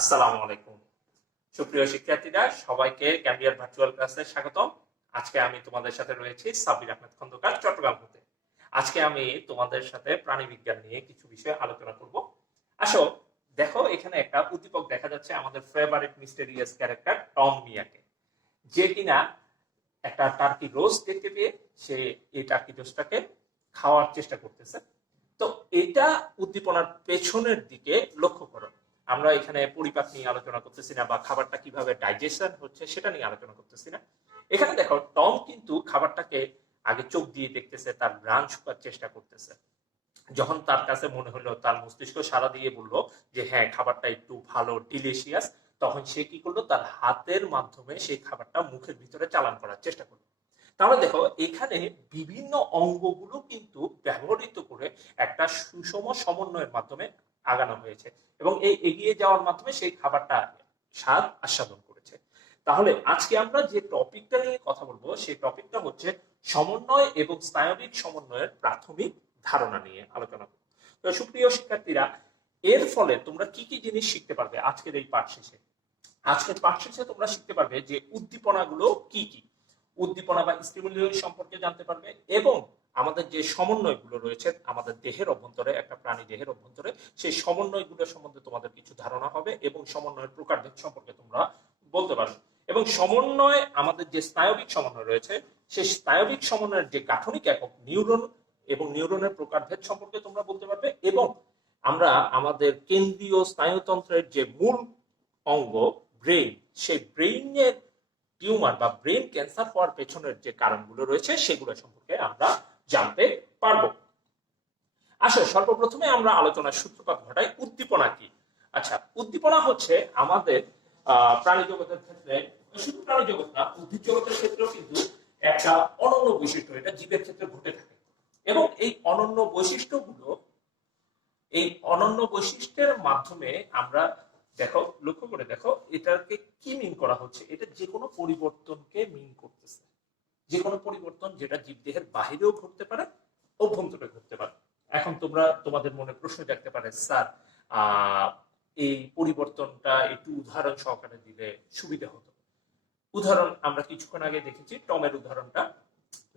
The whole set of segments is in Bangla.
আসসালামু আলাইকুম। সুপ্রিয় শিক্ষার্থীরা, সবাইকে ক্যাম্বিয়ার ভার্চুয়াল ক্লাসে স্বাগতম। আজকে আমি তোমাদের সাথে রয়েছি সাব্বির আহমেদ খন্দকার, চট্টগ্রাম হতে। আজকে আমি তোমাদের সাথে প্রাণীবিজ্ঞান নিয়ে কিছু বিষয় আলোচনা করব। আসো, দেখো এখানে একটা উদ্দীপক দেখা যাচ্ছে, আমাদের ফেভারিট মিস্টেরিয়াস ক্যারেক্টার টম মিয়াকে, যে কিনা একটা টার্কি রোস্ট দেখতে পেয়ে সে এই টার্কি রোস্টটাকে খাওয়ার চেষ্টা করতেছে। তো এটা উদ্দীপনার পেছনের দিকে লক্ষ্য করো। আমরা এখানে পরিপাক নিয়ে আলোচনা করতেছি না, বা খাবারটা কিভাবে ডাইজেশন হচ্ছে সেটা নিয়ে আলোচনা করতেছি না। এখানে দেখো টম কিন্তু খাবারটাকে আগে চোখ দিয়ে দেখতেছে, তার ঘ্রাণ শোকার চেষ্টা করতেছে। যখন তার কাছে মনে হলো, তার মস্তিষ্ক সাড়া দিয়ে বলল যে হ্যাঁ, খাবারটা একটু ভালো, ডিলিশিয়াস, তখন সে কি করলো, তার হাতের মাধ্যমে সেই খাবারটা মুখের ভিতরে চালান করার চেষ্টা করলো। তাহলে দেখো এখানে বিভিন্ন অঙ্গগুলো কিন্তু ব্যবহৃত করে একটা সুষম সমন্বয়ের মাধ্যমে আগানো হয়েছে, এবং এই এগিয়ে যাওয়ার মাধ্যমে সেই খাবারটা স্বাদ আস্বাদন করেছে। তাহলে আজকে আমরা যে টপিকটা নিয়ে কথা বলবো, সেই টপিকটা হচ্ছে সমন্বয় এবং স্নায়বিক সমন্বয়ের প্রাথমিক ধারণা নিয়ে আলোচনা করব। তো সুপ্রিয় শিক্ষার্থীরা, এর ফলে তোমরা কি কি জিনিস শিখতে পারবে আজকের এই পাঠ শেষে? আজকের পাঠ শেষে তোমরা শিখতে পারবে যে উদ্দীপনাগুলো কি কি, উদ্দীপনা বা স্টিমুলেশন সম্পর্কে জানতে পারবে, এবং আমাদের যে সমন্বয়গুলো রয়েছে আমাদের দেহের অভ্যন্তরে, একটা প্রাণী দেহের অভ্যন্তরে, সেই সমন্বয়গুলো সম্বন্ধে তোমাদের কিছু ধারণা হবে, এবং সমন্বয়ের প্রকারভেদ সম্পর্কে তোমরা বলতে পারবে। এবং সমন্বয়, আমাদের যে স্নায়বিক সমন্বয় রয়েছে, সেই স্নায়বিক সমন্বয়ের যে গাঠনিক একক নিউরন, এবং নিউরনের প্রকারভেদ সম্পর্কে তোমরা বলতে পারবে। এবং আমরা আমাদের কেন্দ্রীয় স্নায়ুতন্ত্রের যে মূল অঙ্গ ব্রেইন, সেই ব্রেইনের টিউমার বা ব্রেন ক্যান্সার হওয়ার পেছনের যে কারণগুলো রয়েছে সেগুলো সম্পর্কে আমরা জানতে পারবো। আসলে সর্বপ্রথমে আমরা আলোচনার সূত্রপাত ঘটাই উদ্দীপনা কি। আচ্ছা, উদ্দীপনা হচ্ছে আমাদের প্রাণী জগতের ক্ষেত্রে, শুধু প্রাণী জগৎ না, উদ্ভিদ জগতের ক্ষেত্রেও কিন্তু একটা অনন্য বৈশিষ্ট্য, এটা জীবের ক্ষেত্রে ঘটে থাকে। এবং এই অনন্য বৈশিষ্ট্যগুলো, এই অনন্য বৈশিষ্ট্যের মাধ্যমে আমরা, দেখো লক্ষ্য করে দেখো এটাকে কি মিন করা হচ্ছে, এটা যে কোনো পরিবর্তনকে মিন করতেছে। যে কোনো পরিবর্তন যেটা জীবদেহের বাহিরেও ঘটতে পারে, অভ্যন্তরে ঘটতে পারে। এখন তোমরা, তোমাদের মনে প্রশ্ন জাগতে পারে, স্যার এই পরিবর্তনটা একটু উদাহরণ সহকারে দিলে সুবিধা হতো। উদাহরণ আমরা কিছুক্ষণ আগে দেখেছি, টমের উদাহরণটা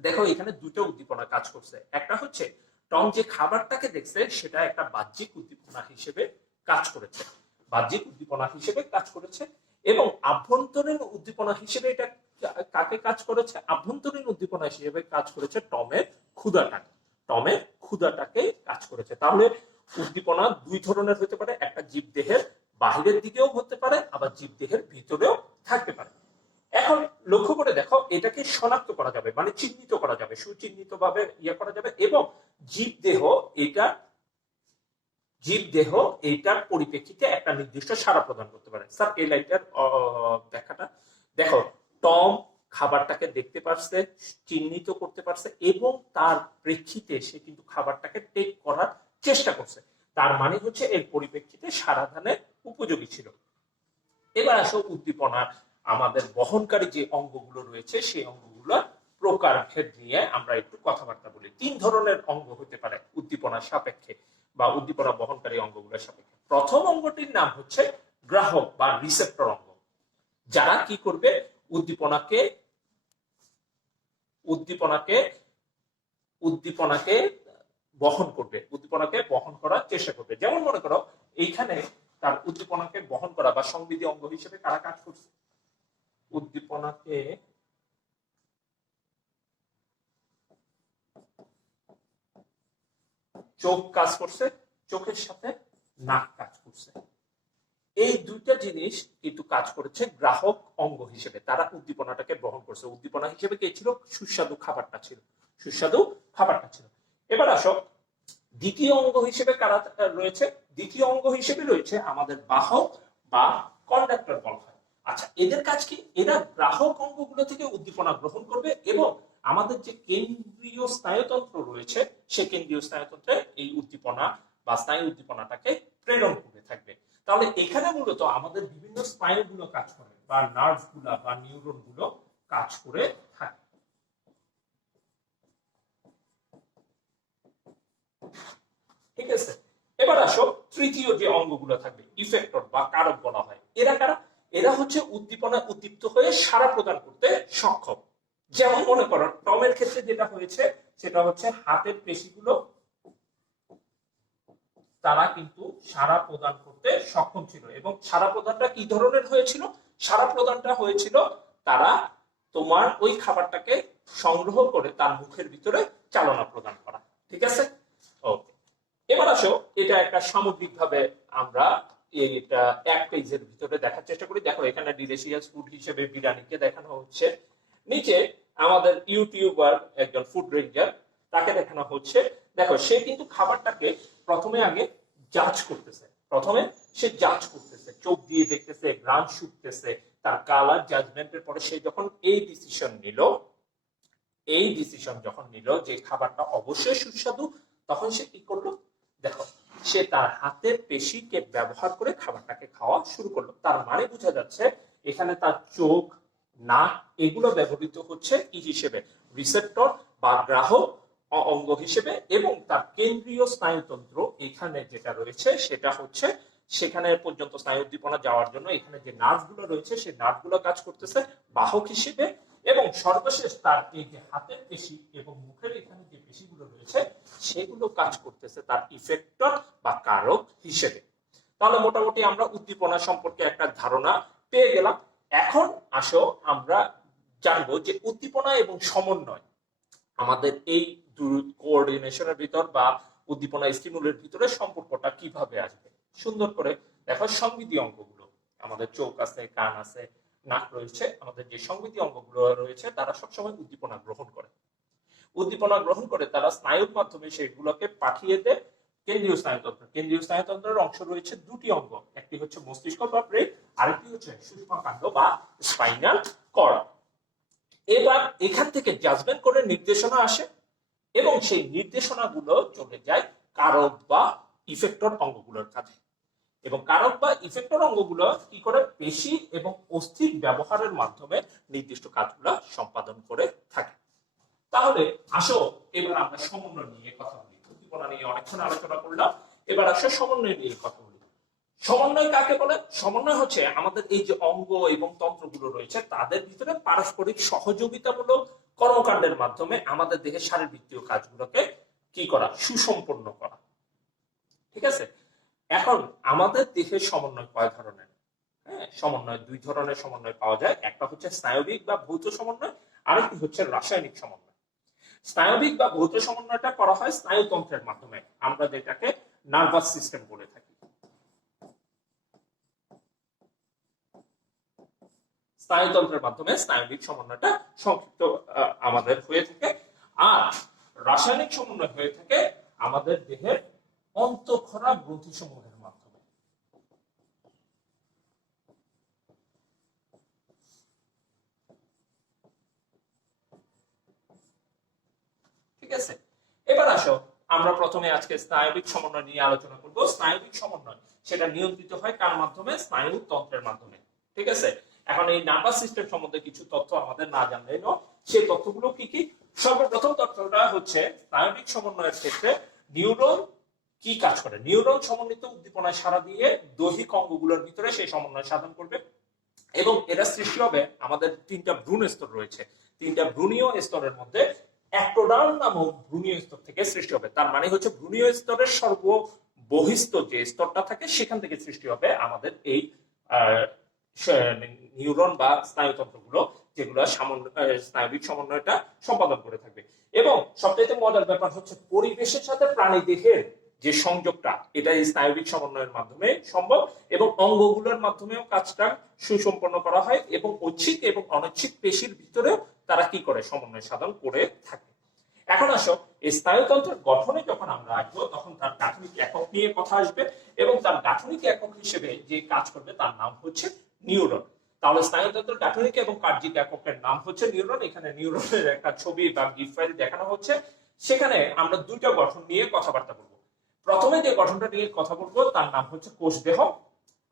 দেখো। এখানে দুটো উদ্দীপনা কাজ করছে। একটা হচ্ছে টম যে খাবারটাকে দেখছে সেটা একটা বাহ্যিক উদ্দীপনা হিসেবে কাজ করেছে, বাহ্যিক উদ্দীপনা হিসেবে কাজ করেছে। এবং আভ্যন্তরীণ উদ্দীপনা হিসেবে এটা কাকে কাজ করেছে? আভ্যন্তরীণ উদ্দীপনা হিসেবে কাজ করেছে টমের ক্ষুধাটাকে, টমের ক্ষুধাটাকে কাজ করেছে। তাহলে উদ্দীপনা দুই ধরনের হতে পারে, একটা জীবদেহের বাহিরের দিকেও হতে পারে, আবার জীবদেহের ভিতরেও থাকতে পারে। এখন লক্ষ্য করে দেখো, এটাকে শনাক্ত করা যাবে, মানে চিহ্নিত করা যাবে, সুচিহ্নিত ভাবে ইয়ে করা যাবে। এবং জীবদেহ এটা, জীবদেহ এইটার পরিপ্রেক্ষিতে একটা নির্দিষ্ট সাড়া প্রদান করতে পারে। স্যার এই লাইনটার ব্যাখ্যাটা দেখো। টম খাবারটাকে দেখতে পারছে, চিহ্নিত করতে পারছে, এবং তার প্রেক্ষিতে সে কিন্তু খাবারটাকে টেক করার চেষ্টা করছে। তার মানে হচ্ছে এর পরিপ্রেক্ষিতে সারাধানের উপযোগী ছিল। এবার আসো উদ্দীপনার আমাদের বহনকারী যে অঙ্গগুলো রয়েছে, সেই অঙ্গগুলো প্রকারভেদ নিয়ে আমরা একটু কথাবার্তা বলি। তিন ধরনের অঙ্গ হতে পারে উদ্দীপনার সাপেক্ষে, বা উদ্দীপনা বহনকারী অঙ্গগুলোর সাপেক্ষে। প্রথম অঙ্গটির নাম হচ্ছে গ্রাহক বা রিসেপ্টর অঙ্গ, যারা কি করবে, উদ্দীপনাকে উদ্দীপনাকে উদ্দীপনাকে বহন করবে, উদ্দীপনাকে বহন করার চেষ্টা করবে। যেমন মনে করো এইখানে তার উদ্দীপনাকে বহন করা বা সংবেদী অঙ্গ হিসেবে কারা কাজ করছে? উদ্দীপনাকে চোখ কাজ করছে, চোখের সাথে নাক কাজ করছে। এই দুইটা জিনিস কিন্তু কাজ করেছে গ্রাহক অঙ্গ হিসেবে, তারা উদ্দীপনাটাকে বহন করছে। উদ্দীপনা হিসেবে কে ছিল? সুস্বাদু খাবারটা ছিল, সুস্বাদু খাবারটা ছিল। এবার আসো দ্বিতীয় অঙ্গ হিসেবে কারা রয়েছে? দ্বিতীয় অঙ্গ হিসেবে রয়েছে আমাদের বাহক বা কন্ডাক্টর বলা হয়। আচ্ছা, এদের কাজ কি? এরা গ্রাহক অঙ্গগুলো থেকে উদ্দীপনা গ্রহণ করবে, এবং আমাদের যে কেন্দ্রীয় স্নায়ুতন্ত্র রয়েছে, সে কেন্দ্রীয় স্নায়ুতন্ত্রে এই উদ্দীপনা বা স্নায়ু উদ্দীপনাটাকে প্রেরণ করে থাকবে। তাহলে এখানে মূলত আমাদের বিভিন্ন স্নায়ুগুলো কাজ করে, বা নার্ভ গুলা বা নিউরন গুলো কাজ করে থাকে। ঠিক আছে, এবার আসো তৃতীয় যে অঙ্গগুলো থাকবে ইফেক্টর বা কারক বলা হয়, এরা কারা? এরা হচ্ছে উদ্দীপনায় উদ্দীপ্ত হয়ে সাড়া প্রদান করতে সক্ষম। যেমন মনে করো টমের ক্ষেত্রে যেটা হয়েছে সেটা হচ্ছে হাতের পেশিগুলো তারা কিন্তু সাড়া প্রদান করতে সক্ষম ছিল। এবং সাড়া প্রদানটা কি ধরনের হয়েছিল? সাড়া প্রদানটা হয়েছিল তারা তোমার ওই খাবারটাকে সংগ্রহ করে তার মুখের ভিতরে চালনা প্রদান করা। ঠিক আছে, ওকে। এবার আসো এটা একটা সামগ্রিকভাবে আমরা এটা এক পেজের ভিতরে দেখার চেষ্টা করি। দেখো এখানে ডিলিশিয়াস ফুড হিসেবে বিরিয়ানিকে দেখানো হচ্ছে, নিচে আমাদের ইউটিউবার একজন ফুড রেঞ্জার তাকে দেখানো হচ্ছে। দেখো সে কিন্তু খাবারটাকে প্রথমে আগে জাজ করতেছে, চোখ দিয়ে দেখতেছে, গ্রান শুকতেছে, তার কালার জাজমেন্টের পরে সে যখন এই ডিসিশন নিল যে খাবারটা অবশ্যই সুস্বাদু, তখন সে কি করলো? দেখো সে তার হাতের পেশিকে ব্যবহার করে খাবারটাকে খাওয়া শুরু করলো। তার মানে বোঝা যাচ্ছে এখানে তার চোখ, নাক এগুলো ব্যবহৃত হচ্ছে কি হিসেবে? রিসেপ্টর বা গ্রাহক অঙ্গ হিসেবে। এবং তার কেন্দ্রীয় স্নায়ুতন্ত্র এখানে যেটা রয়েছে সেটা হচ্ছে সেখানে পর্যন্ত স্নায়ু উদ্দীপনা যাওয়ার জন্য এখানে যে নার্ভগুলো রয়েছে সেই নার্ভগুলো কাজ করতেছে বাহক হিসেবে। এবং সর্বশেষ তার এই যে হাতের পেশি এবং মুখের এখানে যে পেশিগুলো রয়েছে সেগুলো কাজ করতেছে তার ইফেক্টর বা কারক হিসেবে। তাহলে মোটামুটি আমরা উদ্দীপনা সম্পর্কে একটা ধারণা পেয়ে গেলাম। এখন আসো আমরা জানবো যে উদ্দীপনা এবং সমন্বয় আমাদের এই কোঅর্ডিনেশনের ভিতর বা উদ্দীপনা স্টিমুলের ভিতরে সম্পর্কটা কিভাবে আসবে। সুন্দর করে দেখো সংবিধি অঙ্গগুলো, আমাদের চোখ আছে, কান আছে, নাক রয়েছে, আমাদের যে সংবিধি অঙ্গগুলো রয়েছে তারা সবসময় উদ্দীপনা গ্রহণ করে তারা স্নায়ুর মাধ্যমে সেগুলোকে পাঠিয়ে দেয় কেন্দ্রীয় স্নায়ুতন্ত্রের অংশ রয়েছে দুটি অঙ্গ, একটি হচ্ছে মস্তিষ্ক বা ব্রেন, আরেকটি হচ্ছে সূক্ষ্মাকাণ্ড বা স্পাইনাল কর্ড। এবার এখান থেকে জাজমেন্ট করে নির্দেশনা আসে এবং সেই নির্দেশনাগুলো চলে যায় কারক বা ইফেক্টর অঙ্গগুলোর কাছে। এবং কারক বা ইফেক্টর অঙ্গগুলো কি করে? পেশি এবং অস্থির ব্যবহারের মাধ্যমে নির্দিষ্ট কাজগুলো সম্পাদন করে থাকে। তাহলে আসো এবার আমরা সমন্বয় নিয়ে কথা বলি। উদ্দীপনা নিয়ে অনেকক্ষণ আলোচনা করলাম, এবার আসো সমন্বয় নিয়ে কথা বলি। সমন্বয় কাকে বলে? সমন্বয় হচ্ছে আমাদের এই যে অঙ্গ এবং তন্ত্রগুলো রয়েছে তাদের ভিতরে পারস্পরিক সহযোগিতামূলক কর্মকাণ্ডের মাধ্যমে আমাদের দেহের শারীরবৃত্তীয় কাজগুলোকে কি করা? সুসম্পন্ন করা। ঠিক আছে, এখন আমাদের দেহের সমন্বয় কয় ধরনের? সমন্বয় দুই ধরনের সমন্বয় পাওয়া যায়, একটা হচ্ছে স্নায়বিক বা ভৌত সমন্বয়, আরেকটি হচ্ছে রাসায়নিক সমন্বয়। স্নায়বিক বা ভৌত সমন্বয়টা করা হয় স্নায়ুতন্ত্রের মাধ্যমে, আমরা যেটাকে নার্ভাস সিস্টেম বলে থাকি। স্নায়ুতন্ত্রের মাধ্যমে স্নায়বিক সমন্বয়টা সংক্ষিপ্ত আমাদের হয়ে থাকে। আর রাসায়নিক সমন্বয় হয়ে থাকে আমাদের দেহের অন্তঃক্ষরা গ্রন্থিসমূহের মাধ্যমে। ঠিক আছে, এবার আসো আমরা প্রথমে আজকে স্নায়বিক সমন্বয় নিয়ে আলোচনা করব। স্নায়বিক সমন্বয় সেটা নিয়ন্ত্রিত হয় কার মাধ্যমে? স্নায়ুতন্ত্রের মাধ্যমে। ঠিক আছে, এখন এই নার্ভাস সিস্টেম সম্বন্ধে কিছু তথ্য আমাদের না জানলেই নয়। সেই তথ্যগুলো কি কি? সর্বপ্রথম তথ্যটা হচ্ছে স্নায়বিক সমন্বয়ের ক্ষেত্রে নিউরন কি কাজ করে? নিউরন সমন্বিত উদ্দীপনায় সাড়া দিয়ে দৈহিক অঙ্গগুলোর ভিতরে সেই সমন্বয় সাধন করবে এবং এটা সৃষ্টি হবে আমাদের তিনটা ভ্রূণ স্তর রয়েছে। তিনটা ভ্রূণীয় স্তরের মধ্যে অ্যাক্টোডার্ম নামক ভ্রূণীয় স্তর থেকে সৃষ্টি হবে। তার মানে হচ্ছে ভ্রূণীয় স্তরের সর্ববহিস্থ যে স্তরটা থাকে সেখান থেকে সৃষ্টি হবে আমাদের এই নিউরন বা স্নায়ুতন্ত্রগুলো, যেগুলো স্নায়বিক সমন্বয়টা সম্পাদন করে থাকবে। এবং সবচেয়ে মজার ব্যাপার হচ্ছে পরিবেশের সাথে প্রাণী দেহের যে সংযোগটা, এটা এই স্নায়বিক সমন্বয়ের মাধ্যমে সম্ভব এবং অঙ্গগুলোর মাধ্যমেও কাজটা সুসম্পন্ন করা হয় এবং ঐচ্ছিক এবং অনৈচ্ছিক পেশির ভিতরেও তারা কি করে? সমন্বয় সাধন করে থাকে। এখন আসো এই স্নায়ুতন্ত্রের গঠনে যখন আমরা আসবো তখন তার গাঠনিক একক নিয়ে কথা আসবে এবং তার গাঠনিক একক হিসেবে যে কাজ করবে তার নাম হচ্ছে নিউরন। তাহলে স্নায়ুতন্ত্রের গাঠনিক এবং কার্যিক এককের নাম হচ্ছে নিউরন। এখানে নিউরনের একটা ছবি বা গিফ ফাইল দেখানো হচ্ছে, সেখানে আমরা দুইটা গঠন নিয়ে কথাবার্তা বলবো। প্রথমে যে গঠনটা নিয়ে কথা বলবো তার নাম হচ্ছে কোষ দেহ,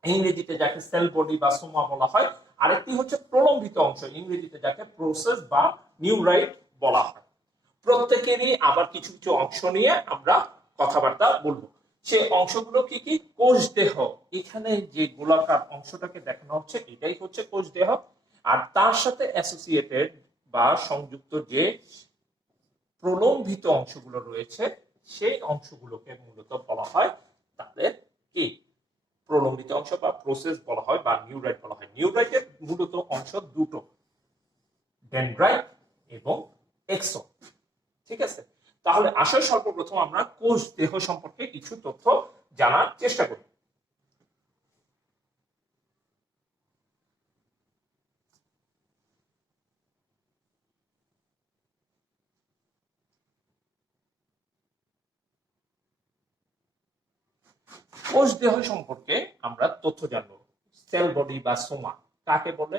ইংরেজিতে যাকে সেল বডি বা সোমা বলা হয়। আরেকটি হচ্ছে প্রলম্বিত অংশ, ইংরেজিতে যাকে প্রসেস বা নিউরাইট বলা হয়। প্রত্যেকেরই আবার কিছু কিছু অংশ নিয়ে আমরা কথাবার্তা বলবো। সেই অংশগুলো কি কি? কোষ দেহ। এখানে যে গোলাকার অংশটাকে দেখানো হচ্ছে এটাই হচ্ছে কোষ দেহ, আর তার সাথে অ্যাসোসিয়েটেড বা সংযুক্ত যে প্রলম্বিত অংশগুলো রয়েছে সেই অংশগুলোকে মূলত বলা হয় তাদের কি? প্রলম্বিত অংশ বা প্রসেস বলা হয় বা নিউরাইট বলা হয়। নিউরাইটের মূলত অংশ দুটো, ডেনড্রাইট এবং এক্সন। ঠিক আছে, তাহলে আসলে সর্বপ্রথম আমরা কোষ দেহ সম্পর্কে কিছু তথ্য জানার চেষ্টা করি। কোষ দেহ সম্পর্কে আমরা তথ্য জানবো। সেল বডি বা সোমা কাকে বলে?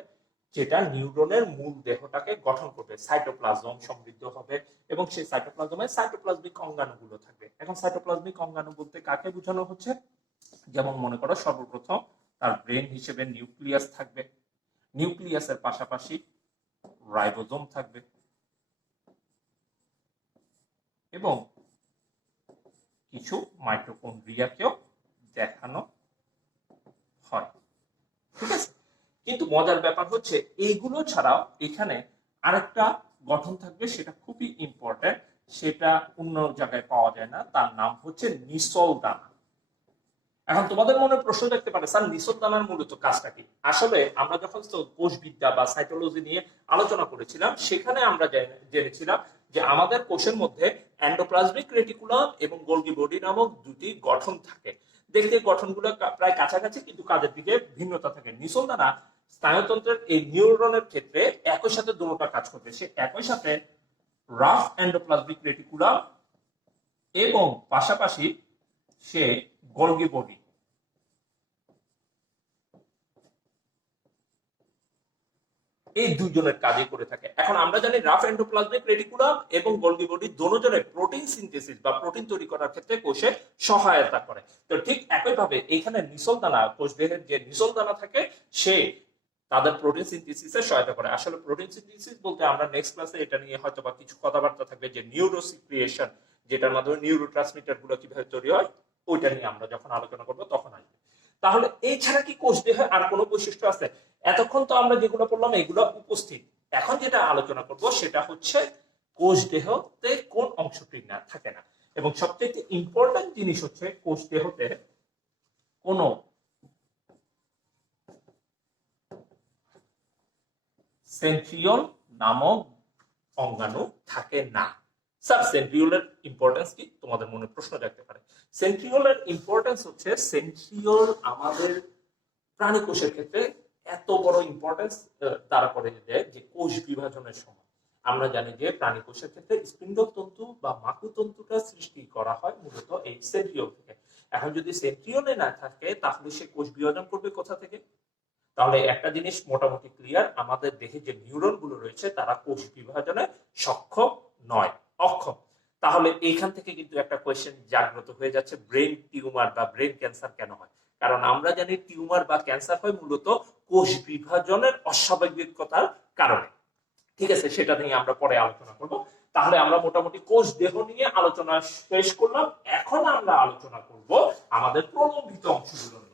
যেটা নিউরনের মূল দেহটাকে গঠন করবে। সাইটোপ্লাজম সমৃদ্ধ হবে এবং সেই সাইটোপ্লাজমে সাইটোপ্লাজমিক অঙ্গাণুগুলো থাকবে। এখন সাইটোপ্লাজমিক অঙ্গাণু বলতে কাকে বোঝানো হচ্ছে? যেমন মনে করো সর্বপ্রথম তার ব্রেন হিসেবে নিউক্লিয়াস থাকবে, নিউক্লিয়াসের পাশাপাশি রাইবোজোম থাকবে এবং কিছু মাইটোকন্ড্রিয়াকেও দেখানো হয়। ঠিক আছে, কিন্তু মজার ব্যাপার হচ্ছে এইগুলো ছাড়াও এখানে আরেকটা গঠন থাকবে, সেটা খুবই ইম্পর্টেন্ট, সেটা অন্য জায়গায় পাওয়া যায় না, তার নাম হচ্ছে নিসল দানা। এখন তোমাদের মনে প্রশ্ন দেখতে পারে, স্যার নিসল দানার মূলত কাজটা কি? আসলে আমরা যখন কোষবিদ্যা বা সাইটোলজি নিয়ে আলোচনা করেছিলাম সেখানে আমরা জেনেছিলাম যে আমাদের কোষের মধ্যে এন্ডোপ্লাজমিক রেটিকুলাম এবং গোলগি বডি নামক দুটি গঠন থাকে। দেখতে গঠনগুলো প্রায় কাছাকাছি কিন্তু কাজের দিকে ভিন্নতা থাকে। নিসল দানা স্নায়ুতন্ত্রের এই নিউরনের ক্ষেত্রে একই সাথে দুটোটা কাজ করবে। সে একই সাথে রাফ এন্ডোপ্লাজমিক রেটিকুলাম এবং পাশাপাশি সে গোলগি বডি, এই দুইজনের কাজই করে থাকে। এখন আমরা জানি রাফ এন্ডোপ্লাজমিক রেটিকুলাম এবং গোলগি বডি দুজনের প্রোটিন সিনথেসিস বা প্রোটিন তৈরি করার ক্ষেত্রে কোষে সহায়তা করে। তো ঠিক একইভাবে এখানে নিসল দানা, কোষ দেহের যে নিসল দানা থাকে সে তাদের প্রোটিন সিনথেসিসে সহায়তা করে। আসলে প্রোটিন সিনথেসিস বলতে আমরা নেক্সট ক্লাসে এটা নিয়ে হয়তো বা কিছু কথাবার্তা থাকবে, যে নিউরোসিক্রিয়েশন, যেটার মাধ্যমে নিউরোট্রান্সমিটার গুলো কিভাবে তৈরি হয় ওইটা নিয়ে আমরা যখন আলোচনা করবো তখন আসবে। তাহলে এই ছাড়া কি কোষ দেহে আর কোনো বৈশিষ্ট্য আছে? এতক্ষণ তো আমরা যেগুলো পড়লাম এগুলো উপস্থিত। এখন যেটা আলোচনা করব সেটা হচ্ছে কোষ দেহতে কোন অংশটি না থাকে না, এবং সবচেয়ে ইম্পর্টেন্ট জিনিস হচ্ছে কোষ দেহতে কোন সেন্ট্রিওল নামক অঙ্গাণু থাকে না। স্যার সেন্ট্রিওলের ইম্পর্টেন্স কি? তোমাদের মনে প্রশ্ন জাগতে পারে। সেন্ট্রিওলের ইম্পর্টেন্স হচ্ছে, সেন্ট্রিওল আমাদের প্রাণী কোষের ক্ষেত্রে এত বড় ইম্পর্টেন্স তারা করে দেয় যে কোষ বিভাজনের সময় আমরা জানি যে প্রাণী কোষের ক্ষেত্রে স্পিন্ডতন্তু বা মাকুতন্তুটা সৃষ্টি করা হয় মূলত এই সেন্ট্রিওল থেকে। এখন যদি সেন্ট্রিওলে না থাকে তাহলে সে কোষ বিভাজন করবে কোথা থেকে? তাহলে একটা জিনিস মোটামুটি ক্লিয়ার, আমাদের দেহে যে নিউরন গুলো রয়েছে তারা কোষ বিভাজনে সক্ষম নয়, অক্ষম। তাহলে এইখান থেকে কিন্তু একটা কোয়েশ্চেন জাগ্রত হয়ে যাচ্ছে, ব্রেন টিউমার বা ব্রেন ক্যান্সার কেন হয়? কারণ আমরা জানি টিউমার বা ক্যান্সার হয় মূলত কোষ বিভাজনের অস্বাভাবিকতার কারণে। ঠিক আছে, সেটা নিয়ে আমরা পরে আলোচনা করব। তাহলে আমরা মোটামুটি কোষ দেহ নিয়ে আলোচনা শেষ করলাম। এখন আমরা আলোচনা করব আমাদের প্রলম্বিত অংশগুলো নিয়ে।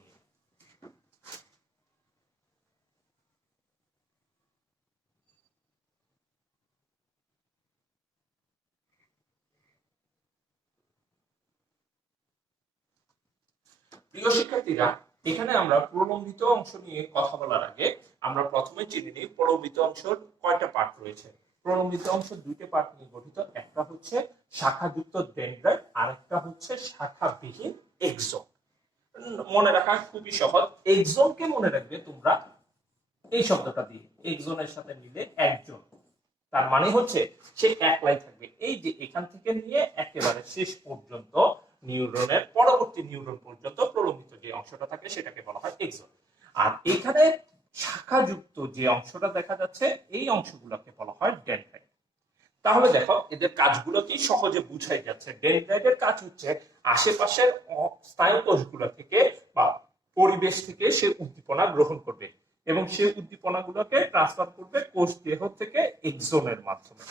প্রিয় শিক্ষার্থীরা, এখানে আমরা প্রলম্বিত অংশ নিয়ে কথা বলার আগে আমরা প্রথমে জেনে নিই প্রলম্বিত অংশের কয়টা পার্ট রয়েছে। প্রলম্বিত অংশ দুইটা পার্ট নিয়ে গঠিত, একটা হচ্ছে শাখাযুক্ত ডেনড্রাইট আর একটা হচ্ছে শাখাবিহীন এক্সন। মনে রাখা খুবই সহজ, এক্সনকে মনে রাখবে তোমরা এই শব্দটা দিয়ে, এক্সনের সাথে মিলে একজন, তার মানে হচ্ছে সে একলাই থাকবে। এই যে এখান থেকে নিয়ে একেবারে শেষ পর্যন্ত নিউরনের পরবর্তী নিউরন পর্যন্ত প্রলম্বিত যে অংশটা থাকে সেটাকে বলা হয় এক্সন। আর এখানে শাখাযুক্ত যে অংশটা দেখা যাচ্ছে এই অংশগুলোকে বলা হয় ডেনড্রাইট। তাহলে দেখো এদের কাজগুলো কি সহজে বুঝাই যাচ্ছে। ডেনড্রাইটের কাজ হচ্ছে আশেপাশের স্নায়ু কোষগুলো থেকে বা পরিবেশ থেকে সে উদ্দীপনা গ্রহণ করবে এবং সেই উদ্দীপনাগুলোকে ট্রান্সফার করবে কোষ দেহ থেকে এক্সনের মাধ্যমে।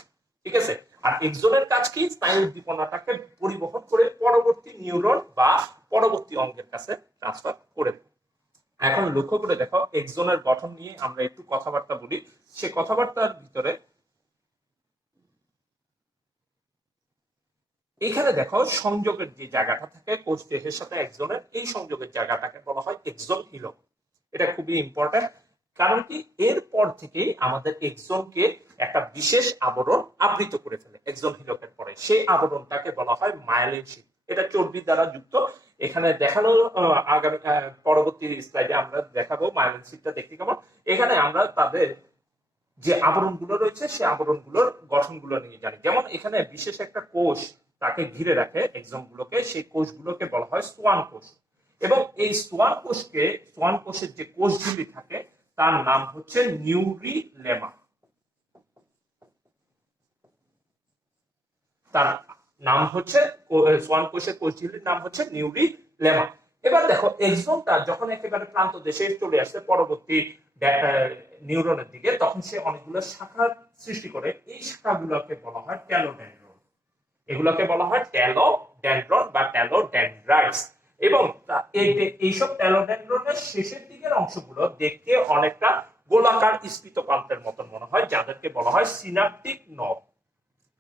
ঠিক আছে। আর এক্সনের কাজ কি? স্নায়ু উদ্দীপনাটাকে পরিবহন করে পরবর্তী নিউরন বা পরবর্তী অঙ্গের কাছে ট্রান্সফার করে দেয়। এখন লক্ষ্য করে দেখো, এক্সনের গঠন নিয়ে আমরা একটু কথাবার্তা বলি। সে কথাবার্তার ভিতরে এখানে দেখো, সংযোগের যে জায়গাটা থাকে কোষ দেহের সাথে এক্সনের, এই সংযোগের জায়গাটাকে বলা হয় এক্সন হিলক। এটা খুবই ইম্পর্টেন্ট, কারণ কি এরপর থেকে আমাদের এক্সনকে একটা বিশেষ আবরণ আবৃত করে ফেলে এক্সন হিলকের পরে। সেই আবরণটাকে বলা হয় মায়োলিন শীট। এটা চর্বি দ্বারা যুক্ত। এখানে দেখানো আগামী পরবর্তী স্লাইডে আমরা দেখাবো মায়োলিন শীটটা দেখতে কেমন। এখানে আমরা তাদের যে আবরণগুলো রয়েছে সেই আবরণগুলোর গঠনগুলো নিয়ে জানি। যেমন এখানে বিশেষ একটা কোষ তাকে ঘিরে রাখে এক্সনগুলোকে, সেই কোষগুলোকে বলা হয় সোয়ান কোষ। এবং এই সোয়ান কোষের যে কোষঝিল্লি থাকে তার নাম হচ্ছে নিউরিলেমা। তার নাম হচ্ছে, সোয়ান কোষের কোষঝিল্লির নাম হচ্ছে নিউরিলেমা। এবার দেখো, এক্সনটা যখন একেবারে প্রান্ত দেশে চলে আসছে পরবর্তী নিউরনের দিকে, তখন সে অনেকগুলো শাখার সৃষ্টি করে। এই শাখাগুলোকে বলা হয় ট্যালোডেন্ড্রন। এগুলোকে বলা হয় ট্যালোডেন্ড্রন বা ট্যালোডেন্ড্রাইটস। এবং এইসব ট্যালোডেন্ড্রনের শেষের দিকের অংশগুলো দেখতে অনেকটা গোলাকার স্ফীতকান্তের মতন মনে হয়, যাদেরকে বলা হয় সিনাপটিক নব।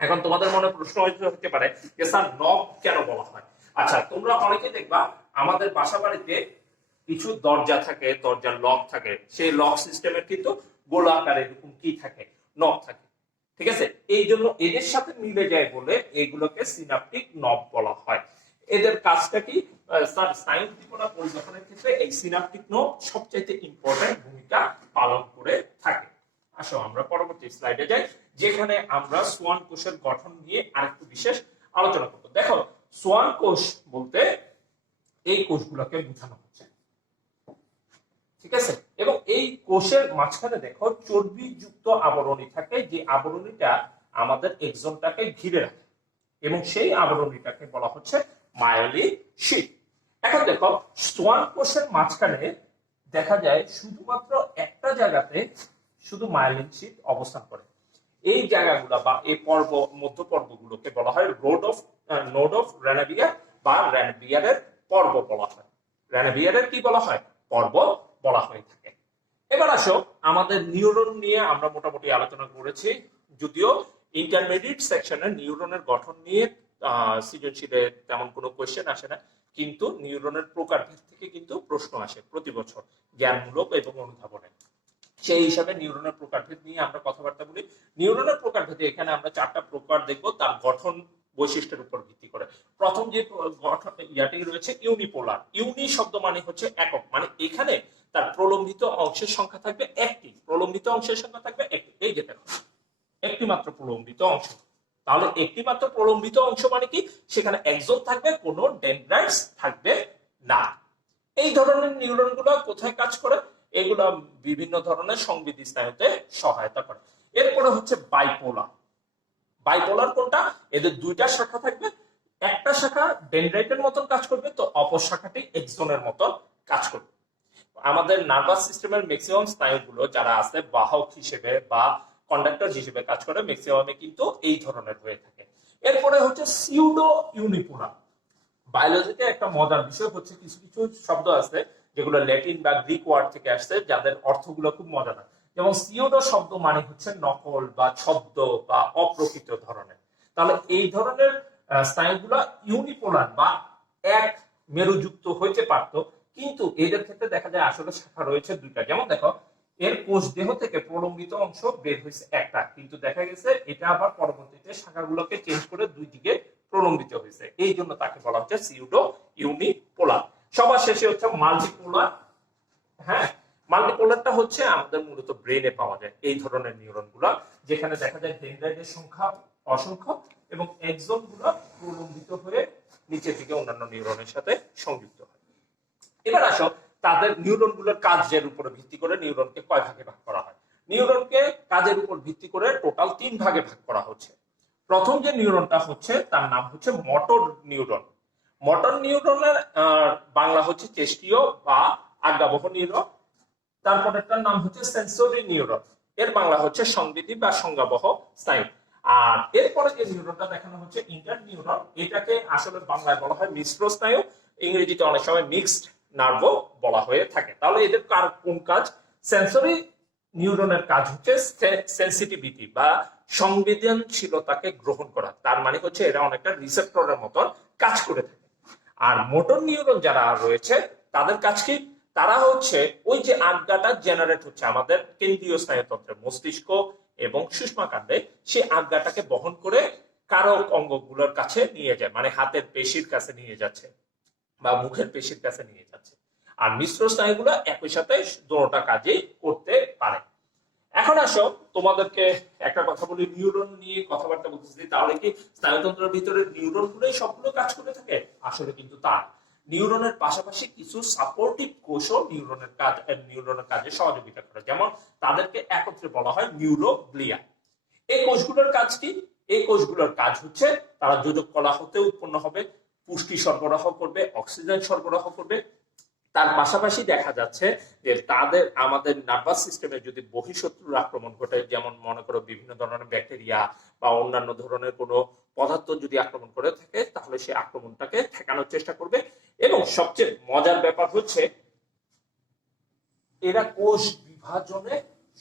এখন তোমাদের মনে প্রশ্ন হতে পারে যে স্যার নব কেন বলা হয়? আচ্ছা, তোমরা অনেকে দেখবা আমাদের বাসা বাড়িতে কিছু দরজা থাকে, দরজার লক থাকে, সেই লক সিস্টেমের কিন্তু গোলাকার এরকম কি থাকে, নব থাকে। ঠিক আছে, এই জন্য এদের সাথে মিলে যায় বলে এগুলোকে সিনাপটিক নব বলা হয়। এদের কাজটা কি? স্যার, স্নায়ু উদ্দীপনা পরিবহনের ক্ষেত্রে এই সিনাপটিক নব সবচেয়ে ইম্পর্টেন্ট ভূমিকা পালন করে থাকে। আসো আমরা পরবর্তী স্লাইডে যাই, যেখানে আমরা সোয়ান কোষের গঠন নিয়ে আরেকটু বিশেষ আলোচনা করব। দেখো, সোয়ান কোষ বলতে এই কোষগুলোকে বোঝানো হচ্ছে। ঠিক আছে, এবং এই কোষের মাঝখানে দেখো চর্বিযুক্ত আবরণী থাকে, যে আবরণীটা আমাদের এক্সনটাকে ঘিরে রাখে, এবং সেই আবরণীটাকে বলা হচ্ছে মায়োলিন শীট। এখন দেখো, সোয়ান কোষের মাঝখানে দেখা যায় শুধুমাত্র একটা জায়গাতে শুধু মায়োলিন শীট অবস্থান করে। এই জায়গাগুলো বা এই মধ্য পর্বগুলোকে বলা হয় নোড অফ রেনাভিয়ার বা রেনাভিয়ারের পর্ব বলা হয়। রেনাভিয়ারের কি বলা হয়? পর্ব বলা হয়ে থাকে। এবার আসো, আমাদের নিউরন নিয়ে আমরা মোটামুটি আলোচনা করেছি, যদিও ইন্টারমিডিয়েট সেকশনে নিউরনের গঠন নিয়ে সৃজনশীলে তেমন কোনো কোয়েশ্চেন আসে না, কিন্তু নিউরনের প্রকারভেদ থেকে কিন্তু প্রশ্ন আসে প্রতি বছর জ্ঞানমূলক এবং অনুধাবনে। সেই হিসাবে নিউরনের প্রকারভেদ নিয়ে আমরা কথাবার্তা বলি। নিউরনের প্রকারভেদে এখানে আমরা 4টা প্রকার দেখবো তার গঠন বৈশিষ্ট্যের উপর ভিত্তি করে। প্রথম যে গঠন ইয়াটি রয়েছে ইউনিপোলার। ইউনি শব্দ মানে হচ্ছে একক, মানে এখানে তার প্রলম্বিত অংশের সংখ্যা থাকবে একটি, প্রলম্বিত অংশের সংখ্যা থাকবে একটি। এই যে দেখো, একটি মাত্র প্রলম্বিত অংশ। তাহলে একটি মাত্র প্রলম্বিত অংশ মানে কি? সেখানে এক্সন থাকবে, কোনো ডেনড্রাইটস থাকবে না। এই ধরনের নিউরনগুলো কোথায় কাজ করে? এগুলো বিভিন্ন ধরনের সংবেদী স্নায়ুতে সহায়তা করে। এরপরে হচ্ছে বাইপোলার। বাইপোলার কোনটা? এদের দুইটা শাখা থাকবে, একটা শাখা ডেনড্রাইটের মতন কাজ করবে, তো অপর শাখাটি এক্সনের মতন কাজ করবে। আমাদের নার্ভাস সিস্টেমের ম্যাক্সিমাম স্নায়ুগুলো যারা আছে বাহক হিসেবে বা কন্ডাক্টর হিসেবে কাজ করে, ম্যাক্সিমামে কিন্তু এই ধরনের হয়ে থাকে। এরপরে হচ্ছে সিউডো ইউনিপোলার। বায়োলজিতে একটা মজার বিষয় হচ্ছে, কিছু কিছু শব্দ আছে যেগুলো ল্যাটিন বা গ্রিক ওয়ার্ড থেকে আসছে, যাদের অর্থগুলো খুব মজাদার। যেমন সিউডো শব্দ মানে হচ্ছে নকল বা ছদ্ম বা অপ্রকৃত ধরনের। তাহলে এই ধরনের স্নায়ুগুলো ইউনিপোলার বা এক মেরুযুক্ত হইতে পারত, কিন্তু এদের ক্ষেত্রে দেখা যায় আসলে শাখা রয়েছে দুইটা। যেমন দেখো, এর কোষ দেহ থেকে প্রলম্বিত অংশ বের হয়েছে একটা, কিন্তু দেখা গেছে এটা আবার পরবর্তীতে শাখাগুলোকে চেঞ্জ করে দুই দিকে প্রলম্বিত হয়েছে, এই জন্য তাকে বলা হচ্ছে সিউডো ইউনিপোলার। সবার শেষে হচ্ছে মাল্টিপোলার। হ্যাঁ, মাল্টিপোলারটা হচ্ছে আমাদের মূলত ব্রেনে পাওয়া যায় এই ধরনের নিউরনগুলো, যেখানে দেখা যায় ডেনড্রাইটের সংখ্যা অসংখ্য এবং এক্সন গুলো প্রলম্বিত হয়ে নিচের দিকে অন্যান্য নিউরনের সাথে সংযুক্ত হয়। এবার আসো, তাদের নিউরনগুলোর কাজের উপর ভিত্তি করে নিউরনকে কয় ভাগে ভাগ করা হয়? নিউরনকে কাজের উপর ভিত্তি করে টোটাল 3 ভাগে ভাগ করা হচ্ছে। প্রথম যে নিউরনটা হচ্ছে তার নাম হচ্ছে মোটর নিউরন। মোটর নিউরনের বাংলা হচ্ছে চেষ্টীয় বা আজ্ঞাবহ নিউরন। তারপরেরটার নাম হচ্ছে সেন্সরি নিউরন, এর বাংলা হচ্ছে সংবেদী বা সংজ্ঞাবহ স্নায়ু। আর এরপরে যে নিউরনটা দেখানো হচ্ছে ইন্টার নিউরন, এটাকে আসলে বাংলায় বলা হয় মিশ্র স্নায়ু, ইংরেজিতে অনেক সময় মিক্সড নার্ভও বলা হয়ে থাকে। তাহলে এদের কোন কাজ? সেন্সরি নিউরনের কাজ হচ্ছে সেন্সিটিভিটি বা সংবেদনশীলতাকে গ্রহণ করা, তার মানে হচ্ছে এরা অনেকটা রিসেপ্টরের মতন কাজ করে থাকে। আর মোটর নিউরন যারা রয়েছে তাদের কাজ কি? তারা হচ্ছে ওই যে আজ্ঞাটা জেনারেট হচ্ছে আমাদের কেন্দ্রীয় স্নায়ুতন্ত্রে, মস্তিষ্ক এবং সুষমাকাণ্ডে, সেই আজ্ঞাটাকে বহন করে কারক অঙ্গগুলোর কাছে নিয়ে যায়, মানে হাতের পেশির কাছে নিয়ে যাচ্ছে বা মুখের পেশির কাছে নিয়ে যাচ্ছে। আর মিশ্র স্নায়ুগুলো একই সাথে দুটোটা কাজেই করতে পারে। এখন আসো তোমাদেরকে একটা কথা বলি, নিউরন নিয়ে কথাবার্তা বলতেছি, তাহলে কি স্নায়ুতন্ত্রের ভিতরে নিউরন গুলোই সবগুলো কাজ করে থাকে? আসলে কিন্তু তা, নিউরনের পাশাপাশি কিছু সাপোর্টিভ কোষও নিউরনের কাজে সহযোগিতা করে, যেমন তাদেরকে একত্রে বলা হয় নিউরোগ্লিয়া। এই কোষগুলোর কাজ কি? এই কোষগুলোর কাজ হচ্ছে তারা যোজক কলা হতে উৎপন্ন হবে, পুষ্টি সরবরাহ করবে, অক্সিজেন সরবরাহ করবে। তার পাশাপাশি দেখা যাচ্ছে যে তাদের আমাদের নার্ভাস সিস্টেমে যদি বহিঃশত্রুর আক্রমণ ঘটে, যেমন মনে করো বিভিন্ন ধরনের ব্যাকটেরিয়া বা অন্যান্য ধরনের কোনো পদার্থ যদি আক্রমণ করে থাকে, তাহলে সেই আক্রমণটাকে ঠেকানোর চেষ্টা করবে। এবং সবচেয়ে মজার ব্যাপার হচ্ছে এরা কোষ বিভাজনে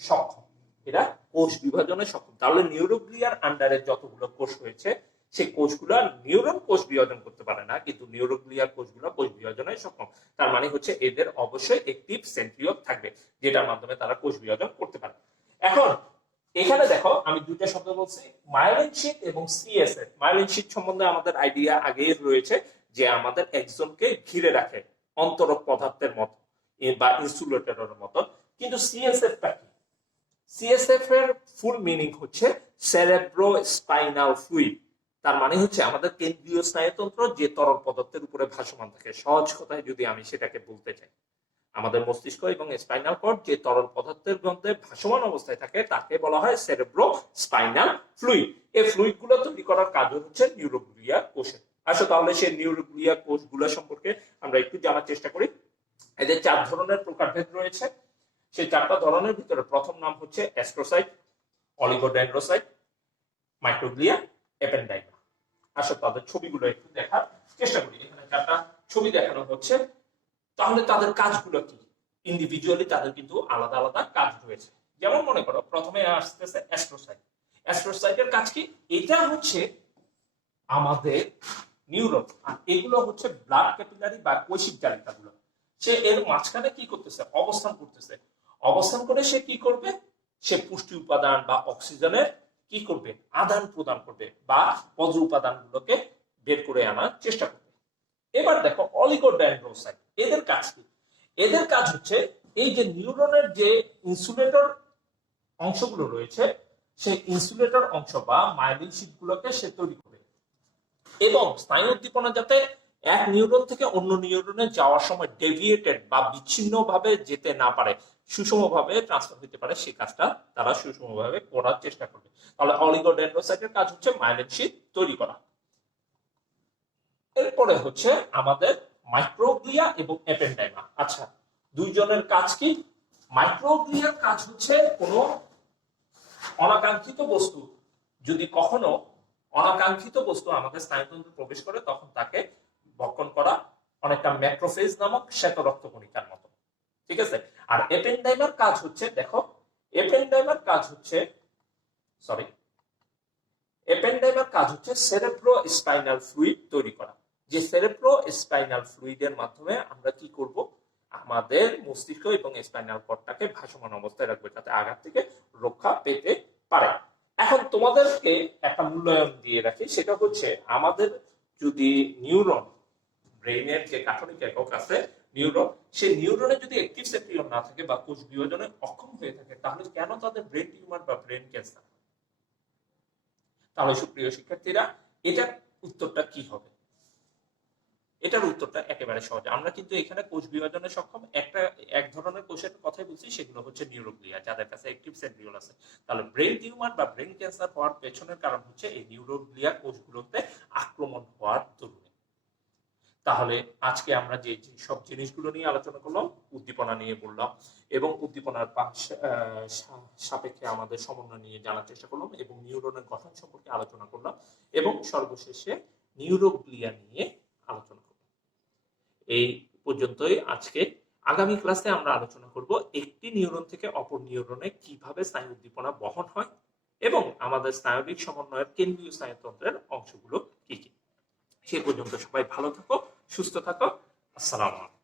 সক্ষম, এরা কোষ বিভাজনে সক্ষম। তাহলে নিউরোগ্লিয়ার আন্ডারে যতগুলো কোষ হয়েছে সেই কোষগুলো নিউরন কোষ বিভাজন করতে পারে না, কিন্তু নিউরোগ্লিয়ার কোষগুলো কোষ বিভাজনে সক্ষম। তার মানে হচ্ছে এদের অবশ্যই একটিভ সেন্ট্রিওল থাকবে, যেটার মাধ্যমে তারা কোষ বিভাজন করতে পারে। এখন এখানে দেখো আমি দুইটা শব্দ বলছি, মায়োলিন শীট এবং সিএসএফ। মায়োলিন শীট সম্বন্ধে আমাদের আইডিয়া আগেই রয়েছে যে আমাদের একজনকে ঘিরে রাখে অন্তরক পদার্থের মতো বা ইনসুলেটরের মতো। কিন্তু সিএসএফটা কি? সিএসএফ এর ফুল মিনিং হচ্ছে সেরেব্রো স্পাইনাল ফ্লুইড। তার মানে হচ্ছে আমাদের কেন্দ্রীয় স্নায়ুতন্ত্র যে তরল পদার্থের উপরে ভাসমান থাকে, সহজ কথায় যদি আমি সেটাকে বলতে চাই, আমাদের মস্তিষ্ক এবং স্পাইনাল কর্ড যে তরল পদার্থের মধ্যে ভাসমান অবস্থায় থাকে তাকে বলা হয় সেরেব্রো স্পাইনাল ফ্লুইড। এই ফ্লুইড গুলো তৈরি করার কাজ হচ্ছে নিউরোগ্লিয়া কোষের। আসো তাহলে সেই নিউরোগ্লিয়া কোষগুলো সম্পর্কে আমরা একটু জানার চেষ্টা করি। এদের 4 ধরনের প্রকারভেদ রয়েছে। সেই 4টা ধরনের ভিতরে প্রথম নাম হচ্ছে অ্যাস্ট্রোসাইট, অলিগোডেন্ড্রোসাইট, মাইক্রোগ্লিয়া, এপেন্ডাইমা। আসো তাদের ছবিগুলো একটু দেখার চেষ্টা করি। এখানে 4টা ছবি দেখানো হচ্ছে। তাহলে তাদের কাজগুলো কি? ইন্ডিভিজুয়ালি তাদের কিন্তু আলাদা আলাদা কাজ রয়েছে। যেমন মনে করো প্রথমে আসতেছে অ্যাস্ট্রোসাইট। অ্যাস্ট্রোসাইটের কাজ কি? এটা হচ্ছে আমাদের নিউরন, আর এগুলো হচ্ছে ব্লাড ক্যাপিলারি বা কৈশিক জালিকাগুলো। সে এর মাঝখানে কি করতেছে? অবস্থান করতেছে। অবস্থান করে সে কি করবে? সে পুষ্টি উপাদান বা অক্সিজেনের কি করবে? আদান প্রদান করবে বা বজ্র উপাদানগুলোকে বের করে আনার চেষ্টা করবে। এবার দেখো অলিগোডেন্ড্রোসাইট, এদের কাজ কি? এদের কাজ হচ্ছে এই যে নিউরনের যে ইনসুলেটর অংশগুলো রয়েছে, সেই ইনসুলেটর অংশ বা মায়োলিন শীট গুলোকে সে তৈরি করে, এবং স্নায়ু উদ্দীপনা যাতে এক নিউরন থেকে অন্য নিউরনে যাওয়ার সময় ডেভিয়েটেড বা বিচ্ছিন্ন ভাবে যেতে না পারে, সুষমভাবে ট্রান্সফার হতে পারে, সেই কাজটা তারা সুষমভাবে করার চেষ্টা করবে। তাহলে অলিগোডেন্ড্রোসাইটের কাজ হচ্ছে মায়োলিন শীট তৈরি করা। এরপরে হচ্ছে আমাদের মাইক্রোগ্লিয়া এবং এপেন্ডাইমা। আচ্ছা, দুইজনের কাজ কি? মাইক্রোগ্লিয়ার কাজ হচ্ছে কোনো অনাকাঙ্ক্ষিত বস্তু যদি কখনো অনাকাঙ্ক্ষিত বস্তু আমাদের স্নায়ুতন্ত্রে প্রবেশ করে, তখন তাকে ভক্ষণ করা, অনেকটা ম্যাক্রোফেজ নামক শ্বেত রক্তকণিকার মতো। ঠিক আছে। আর এপেন্ডাইমার কাজ হচ্ছে, দেখো এপেন্ডাইমার কাজ হচ্ছে সেরেব্রো স্পাইনাল ফ্লুইড তৈরি করা। যে সেরেব্রো স্পাইনাল ফ্লুইডের মাধ্যমে আমরা কি করব? আমাদের মস্তিষ্ক এবং স্পাইনাল কর্ডটাকে ভাসমান অবস্থায় রাখবে, যাতে আঘাত থেকে রক্ষা পেতে পারে। এখন তোমাদেরকে একটা মূল্যায়ন দিয়ে রাখি, সেটা হচ্ছে আমাদের যদি নিউরন, ব্রেইনের যে গাঠনিক একক আছে নিউরন, সেই নিউরনে যদি অ্যাক্টিভ সেন্ট্রিওল না থাকে বা কোষ বিভাজনে অক্ষম হয়ে থাকে, তাহলে কেন তাদের ব্রেন টিউমার বা ব্রেন ক্যান্সার? তাহলে সুপ্রিয় শিক্ষার্থীরা, এটার উত্তরটা কি হবে? এটার উত্তরটা একেবারে সহজ। আমরা কিন্তু এখানে কোষ বিভাজনে সক্ষম এক ধরনের কোষের কথাই বলছি, সেগুলো হচ্ছে নিউরোগ্লিয়া, যাদের কাছে অ্যাক্টিভ সেন্ট্রিওল আছে। তাহলে ব্রেন টিউমার বা ব্রেন ক্যান্সার হওয়ার পেছনের কারণ হচ্ছে এই নিউরোগ্লিয়া কোষগুলোতে আক্রমণ হওয়ার দরুন। তাহলে আজকে আমরা যে সব জিনিসগুলো নিয়ে আলোচনা করলাম, উদ্দীপনা নিয়ে বললাম এবং উদ্দীপনার সাপেক্ষে আমাদের সমন্বয় নিয়ে জানার চেষ্টা করলাম এবং নিউরনের গঠন সম্পর্কে আলোচনা করলাম এবং সর্বশেষে নিউরোগ্লিয়া নিয়ে আলোচনা করলাম। এই পর্যন্তই আজকে। আগামী ক্লাসে আমরা আলোচনা করব একটি নিউরন থেকে অপর নিউরনে কিভাবে স্নায়ু উদ্দীপনা বহন হয় এবং আমাদের স্নায়বিক সমন্বয়ের কেন্দ্রীয় স্নায়ুতন্ত্রের অংশগুলো কি কি। সে পর্যন্ত সবাই ভালো থাকো, সুস্থ থাকো। আসসালামু আলাইকুম।